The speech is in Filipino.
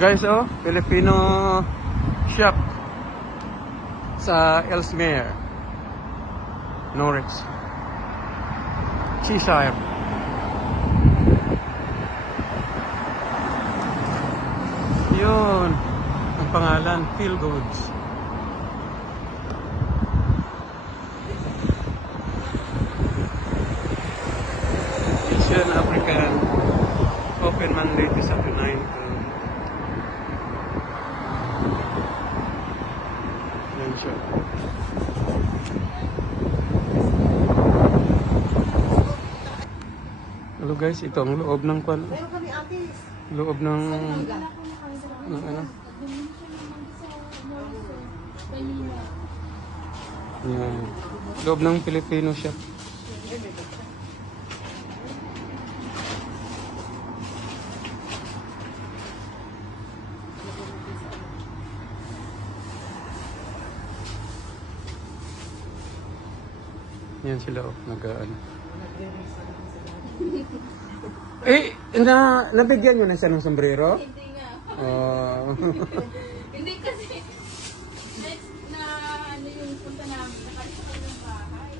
Guys, oh, Filipino shop sa Ellesmere, Norwich, Cheshire. Yun, ang pangalan, Feel Goods. Asian African, open Monday to Saturday 9 to... Yan siya. Hello guys, ito ang loob ng kwan. Loob ng ano? Yan. Loob ng Filipino shop. Yan sila, oh, nag-ano. Eh, nabigyan nyo na siya ng sombrero? Hindi nga. Oh. Hindi kasi next na ano yung punta namin, nakalis ako ng bahay.